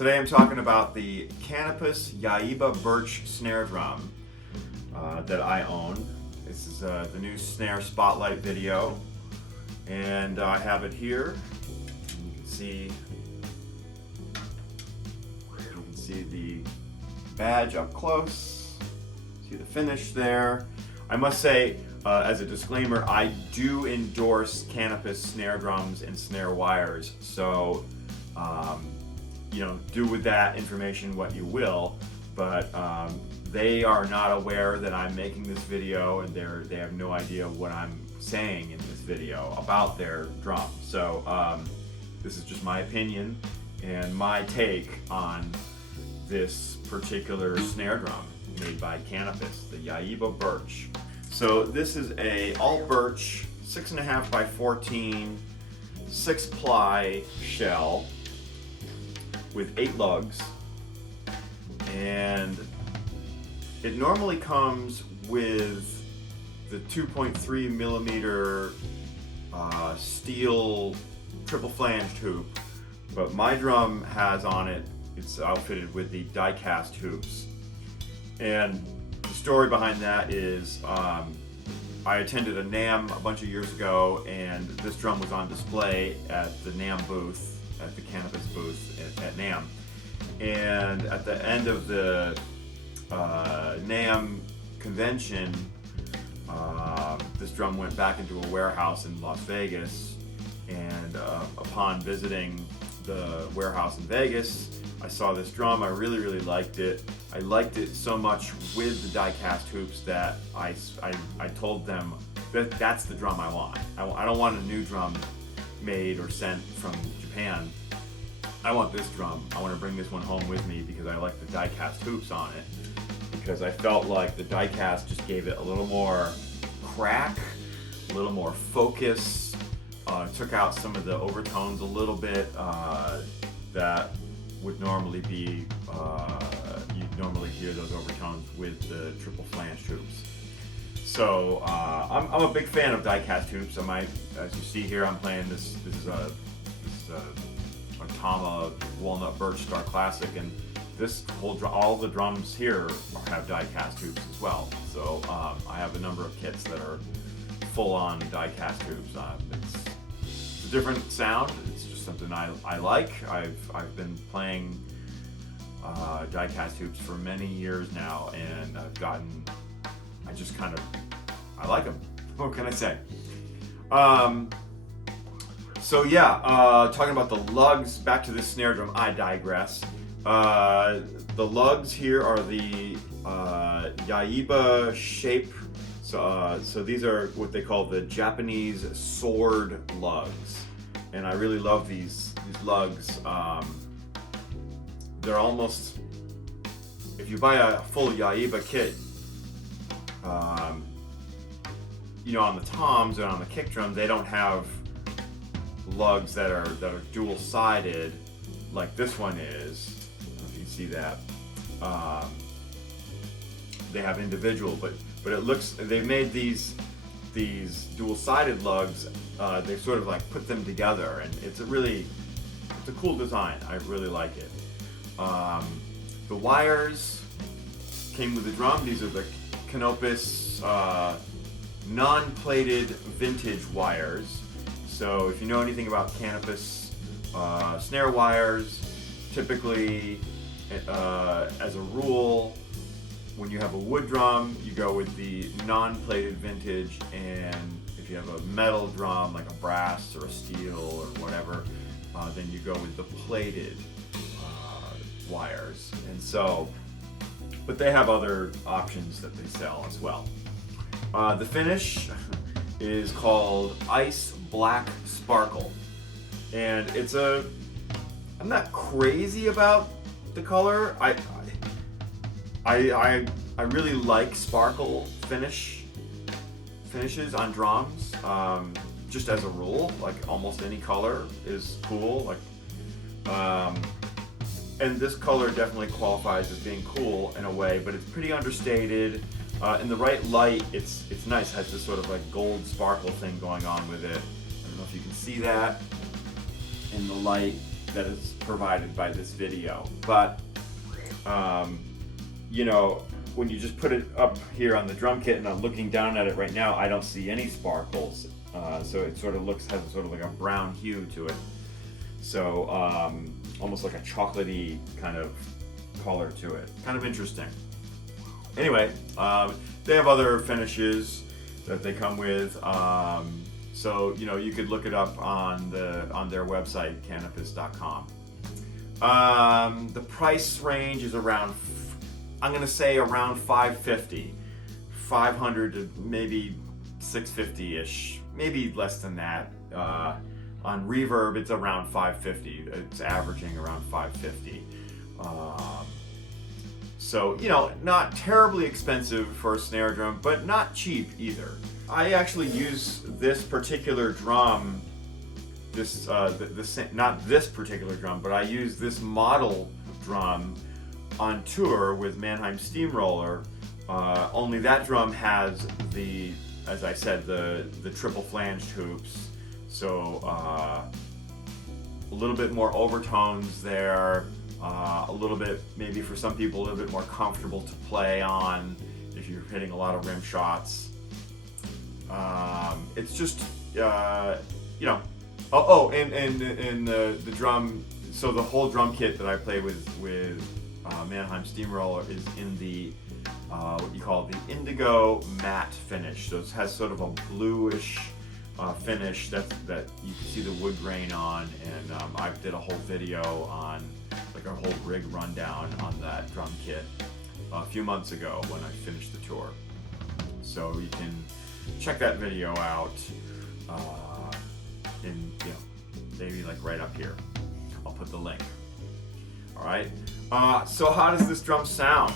Today I'm talking about the Canopus Yaiba Birch snare drum that I own. This is the new Snare Spotlight video, and I have it here. You can see the badge up close. See the finish there. I must say, as a disclaimer, I do endorse Canopus snare drums and snare wires, so do with that information what you will, but they are not aware that I'm making this video, and they have no idea what I'm saying in this video about their drum. So this is just my opinion and my take on this particular snare drum made by Canopus, the Yaiba Birch. So this is a all birch 6.5 by 14 6-ply shell with 8 lugs, and it normally comes with the 2.3 millimeter steel triple flanged hoop, but my drum has on it, it's outfitted with the die cast hoops. And the story behind that is I attended a NAMM a bunch of years ago, and this drum was on display at the NAMM booth, at the Canopus booth at NAMM. And at the end of the NAMM convention, this drum went back into a warehouse in Las Vegas, and upon visiting the warehouse in Vegas, I saw this drum. I really liked it. I liked it so much with the die cast hoops that I told them that that's the drum I want. I don't want a new drum made or sent from Japan. I want this drum. I want to bring this one home with me because I like the die cast hoops on it, because I felt like the die cast just gave it a little more crack, a little more focus, took out some of the overtones a little bit that would normally be, you'd normally hear those overtones with the triple flange hoops. So I'm a big fan of die cast hoops. As you see here, I'm playing this is a Tama Walnut Birch Star Classic, and this whole all the drums here have die cast hoops as well. So I have a number of kits that are full on die cast hoops. It's a different sound. It's just something I like. I've been playing die cast hoops for many years now, and I like them. What can I say? So yeah, talking about the lugs, back to this snare drum, I digress. The lugs here are the Yaiba shape. So these are what they call the Japanese sword lugs. And I really love these lugs. They're almost, if you buy a full Yaiba kit, on the toms and on the kick drum, they don't have lugs that are dual-sided like this one is. I don't know if you see that. They have individual, but it looks, they've made these dual-sided lugs. They sort of like put them together, and it's a cool design. I really like it. The wires came with the drum. These are the Canopus non-plated vintage wires. So if you know anything about Canopus snare wires, typically, as a rule, when you have a wood drum, you go with the non-plated vintage, and if you have a metal drum, like a brass or a steel or whatever, then you go with the plated wires. And so, but they have other options that they sell as well. The finish is called Ice Black Sparkle, and I'm not crazy about the color. I really like sparkle finishes on drums. Just as a rule, like almost any color is cool. And this color definitely qualifies as being cool in a way, but it's pretty understated. In the right light, it's nice. It has this sort of like gold sparkle thing going on with it. I don't know if you can see that in the light. that is provided by this video. But you know, when you just put it up here on the drum kit and I'm looking down at it right now, I don't see any sparkles. So it sort of has sort of like a brown hue to it. So almost like a chocolatey kind of color to it. Kind of interesting. Anyway, they have other finishes that they come with. So you know, you could look it up on their website, canopus.com. The price range is around, I'm gonna say around $550, $500 to maybe $650-ish, maybe less than that. On Reverb, it's around $550. It's averaging around $550. So, you know, not terribly expensive for a snare drum, but not cheap either. I actually use this particular drum, not this particular drum, but I use this model drum on tour with MANNHEIM Steamroller. Only that drum has the, as I said, the triple flanged hoops. So a little bit more overtones there, a little bit, maybe for some people, a little bit more comfortable to play on if you're hitting a lot of rim shots. It's just, you know, and the drum, so the whole drum kit that I play with MANNHEIM Steamroller is in the what you call the indigo matte finish. So it has sort of a bluish finish that you can see the wood grain on, and I did a whole video on, like a whole rig rundown on that drum kit a few months ago when I finished the tour. So you can check that video out in, you know, maybe like right up here. I'll put the link. All right. So how does this drum sound?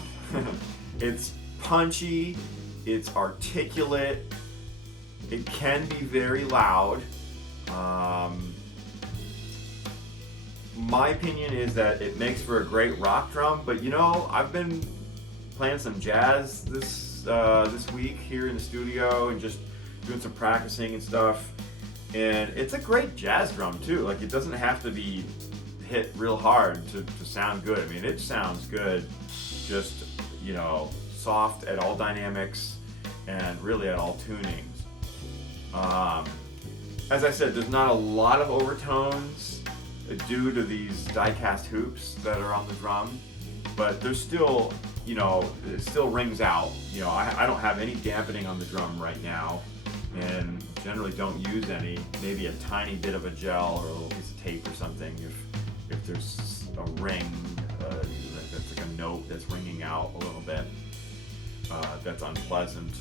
It's punchy, it's articulate, it can be very loud. My opinion is that it makes for a great rock drum, but you know, I've been playing some jazz this week here in the studio and just doing some practicing and stuff, and it's a great jazz drum too. Like, it doesn't have to be hit real hard to sound good. I mean, it sounds good, just, you know, soft at all dynamics and really at all tunings. As I said, there's not a lot of overtones due to these die-cast hoops that are on the drum, but there's still, you know, it still rings out. You know, I don't have any dampening on the drum right now, and generally don't use any. Maybe a tiny bit of a gel or a little piece of tape or something if there's a ring that's like a note that's ringing out a little bit, that's unpleasant.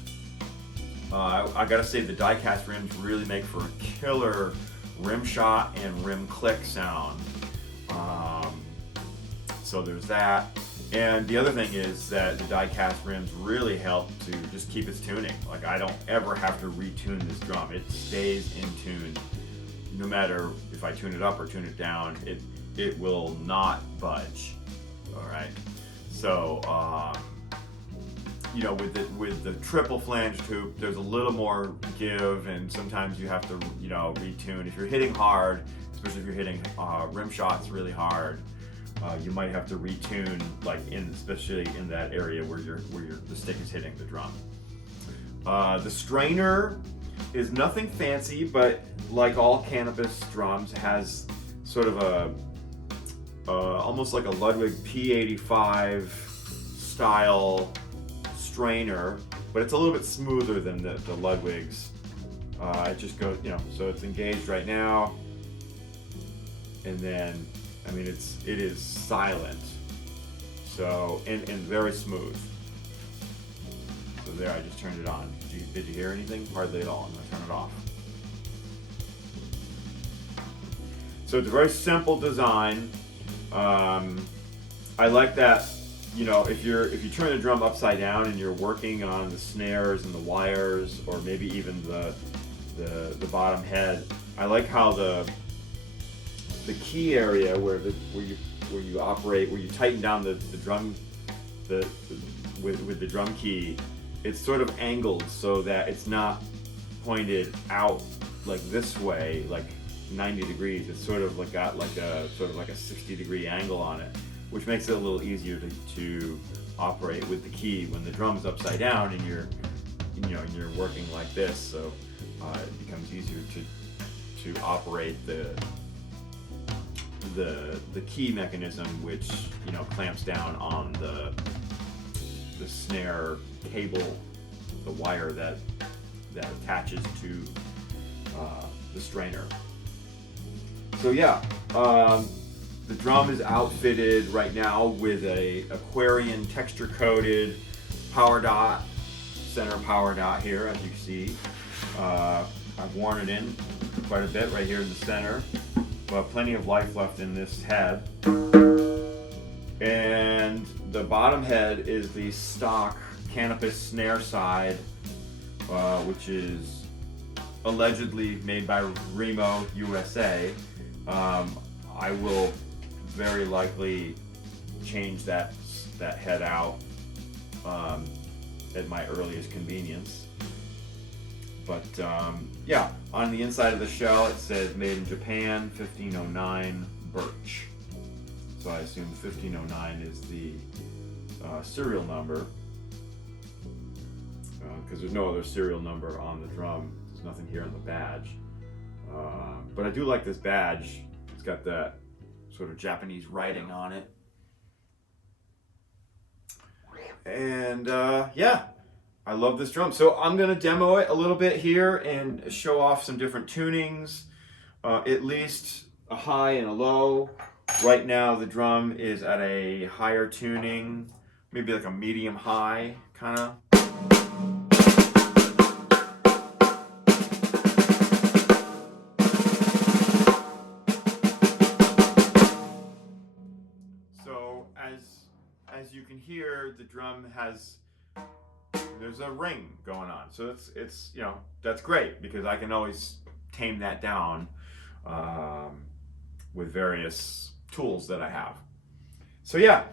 I gotta say, the die-cast rims really make for a killer rim shot and rim click sound. So there's that. And the other thing is that the die-cast rims really help to just keep its tuning. Like, I don't ever have to retune this drum. It stays in tune. No matter if I tune it up or tune it down, it will not budge. All right. So, you know, with the triple flanged hoop, there's a little more give, and sometimes you have to, you know, retune. If you're hitting hard, especially if you're hitting rim shots really hard, you might have to retune, like especially in that area where the stick is hitting the drum. The strainer is nothing fancy, but like all Canopus drums, has sort of a almost like a Ludwig P85 style strainer, but it's a little bit smoother than the Ludwigs. It just goes, you know, so it's engaged right now, and then, I mean, it is silent, so, and very smooth. So there, I just turned it on. Did you hear anything? Hardly at all. I'm gonna turn it off. So it's a very simple design. I like that, you know, if you turn the drum upside down and you're working on the snares and the wires, or maybe even the bottom head, I like how the key area where you operate, where you tighten down the drum, with the drum key, it's sort of angled so that it's not pointed out like this way, like, 90 degrees. It's sort of like got like a 60-degree angle on it, which makes it a little easier to operate with the key when the drum's upside down and you're working like this. So it becomes easier to operate the key mechanism, which clamps down on the snare cable, the wire that attaches to the strainer. So yeah, the drum is outfitted right now with a Aquarian texture coated power dot, center power dot here, as you see. I've worn it in quite a bit right here in the center, but plenty of life left in this head. And the bottom head is the stock Canopus snare side, which is allegedly made by Remo USA. I will very likely change that head out at my earliest convenience. But yeah, on the inside of the shell it says made in Japan, 1509 Birch. So I assume 1509 is the serial number, because there's no other serial number on the drum. There's nothing here on the badge. But I do like this badge. It's got that sort of Japanese writing on it. And yeah, I love this drum. So I'm gonna demo it a little bit here and show off some different tunings, at least a high and a low. Right now the drum is at a higher tuning, maybe like a medium high kind of. So as you can hear, the drum there's a ring going on. So it's that's great because I can always tame that down with various tools that I have. So yeah,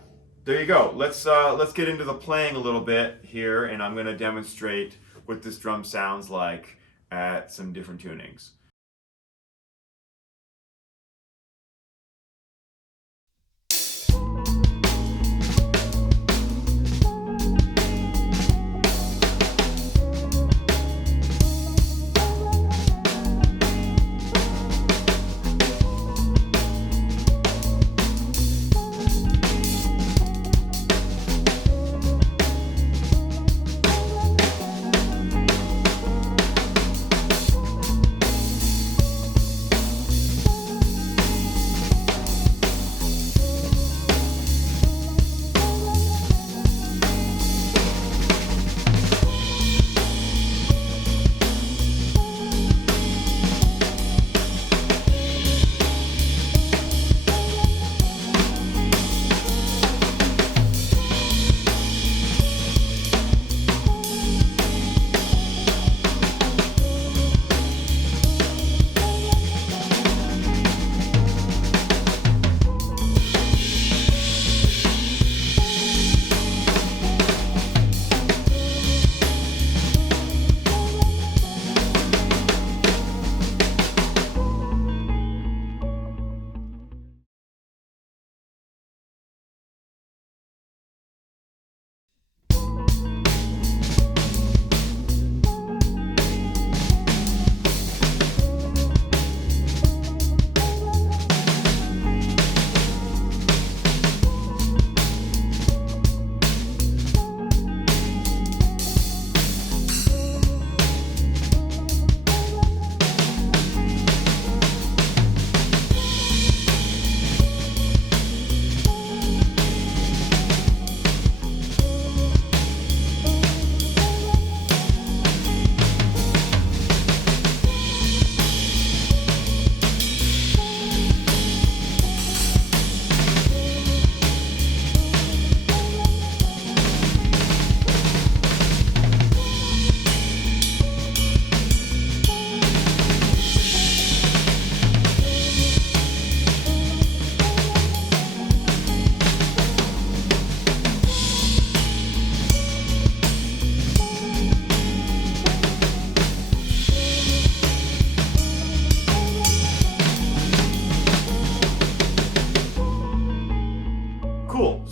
there you go. Let's get into the playing a little bit here, and I'm going to demonstrate what this drum sounds like at some different tunings.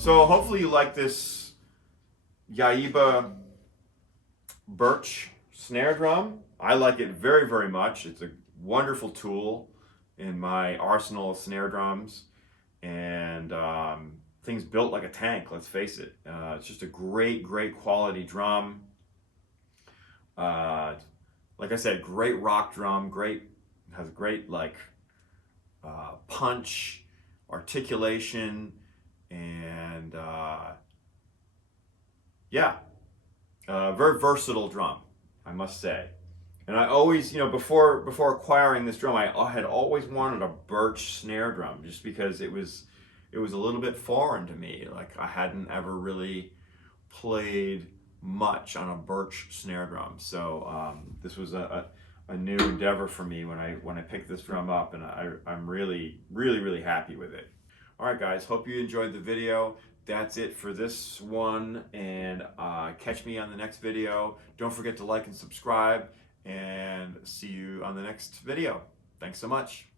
So hopefully you like this Yaiba Birch snare drum. I like it very, very much. It's a wonderful tool in my arsenal of snare drums, and things built like a tank, let's face it. It's just a great, great quality drum. Like I said, great rock drum, has great like punch, articulation, and yeah, very versatile drum, I must say. And I always, before acquiring this drum, I had always wanted a birch snare drum, just because it was a little bit foreign to me. Like, I hadn't ever really played much on a birch snare drum. So this was a new endeavor for me when I picked this drum up, and I'm really, really, really happy with it. All right, guys, hope you enjoyed the video. That's it for this one, and catch me on the next video. Don't forget to like and subscribe, and see you on the next video. Thanks so much.